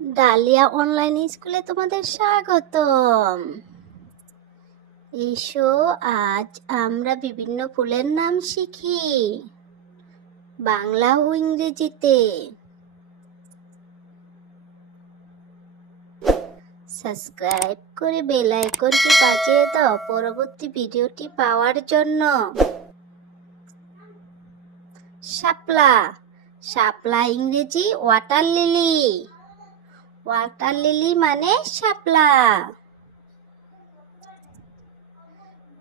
Dahlia online স্কুলে তোমাদের স্বাগতম। এসো আজ আমরা বিভিন্ন ফুলের নাম শিখি, বাংলা ও ইংরেজিতে। সাবস্ক্রাইব করে বেল আইকনটি বাজিয়ে দাও পরবর্তী ভিডিওটি পাওয়ার জন্য। শাপলা, শাপলা ইংরেজি ওয়াটার লিলি। ওয়াটার লিলি মানে শাপলা।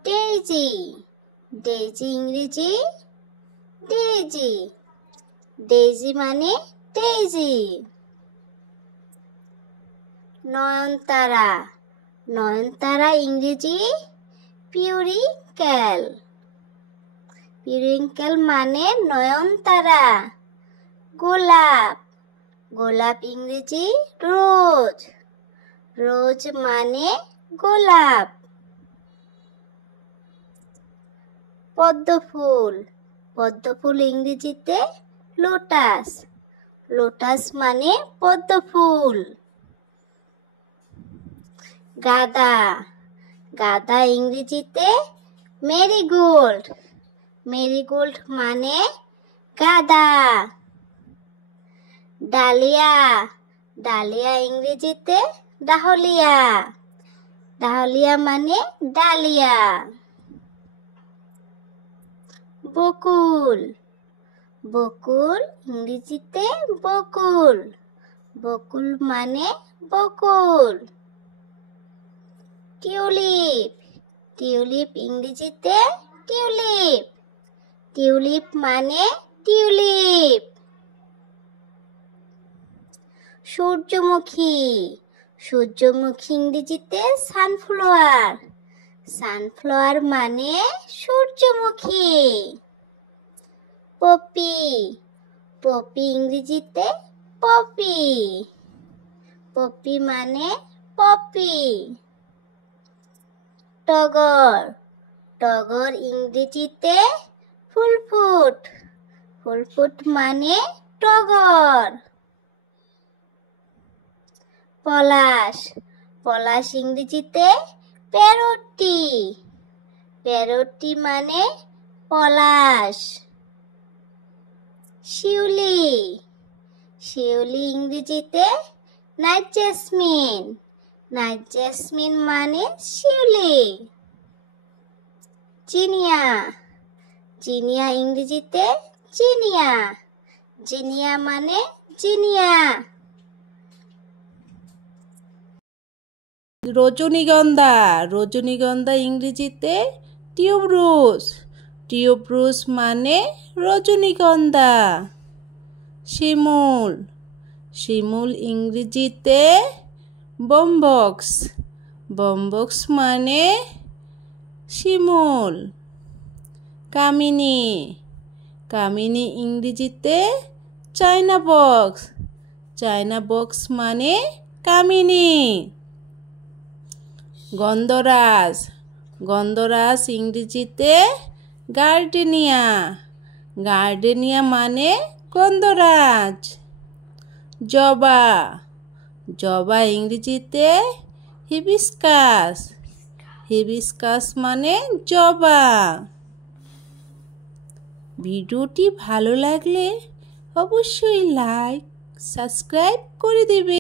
ডেইজি, ডেইজি ইংরেজি ডেইজি। ডেইজি মানে ডেইজি। নয়নতারা, নয়নতারা ইংরেজি পিউরিঙ্কেল। পিউরিঙ্কেল মানে নয়নতারা। গোলাপ, গোলাপ ইংরেজি রোজ। রোজ মানে গোলাপ। পদ্মফুল, পদ্মফুল ইংরেজিতে লোটাস। লোটাস মানে পদ্মফুল। গাঁদা, গাঁদা ইংরেজিতে মেরিগোল্ড। মেরিগোল্ড মানে গাঁদা। ডালিয়া, ডালিয়া ইংরেজিতে ডাহলিয়া। ডাহলিয়া মানে ডালিয়া। বকুল, বকুল ইংরেজিতে বকুল। বকুল মানে বকুল। টিউলিপ, টিউলিপ ইংরেজিতে টিউলিপ। টিউলিপ মানে টিউলিপ। সূর্যমুখী, সূর্যমুখী ইংরেজিতে সানফ্লাওয়ার। সানফ্লাওয়ার মানে সূর্যমুখী। পপি, পপি ইংরেজিতে পপি। পপি মানে পপি। টগর, টগর ইংরেজিতে ফুলফুট। ফুলফুট মানে টগর। পলাশ, পলাশ ইংরেজিতে প্যারোটি। প্যারোটি মানে পলাশ। শিউলি, শিউলি ইংরেজিতে নাইট জেসমিন। নাইট জেসমিন মানে শিউলি। জিনিয়া, জিনিয়া ইংরেজিতে জিনিয়া। জিনিয়া মানে জিনিয়া। রজনীগন্ধা, রজনীগন্ধা ইংরেজিতে টিউবরোজ। টিউবরোজ মানে রজনীগন্ধা। শিমুল, শিমুল ইংরেজিতে বমবক্স। বমবক্স মানে শিমুল। কামিনী, কামিনী ইংরেজিতে চায়না বক্স। চায়না বক্স মানে কামিনী। গন্ধরাজ, গন্ধরাজ ইংরেজিতে গার্ডেনিয়া। গার্ডেনিয়া মানে গন্ধরাজ। জবা, জবা ইংরেজিতে হিবিস্কাস। হিবিস্কাস মানে জবা। ভিডিওটি ভালো লাগলে অবশ্যই লাইক সাবস্ক্রাইব করে দেবে।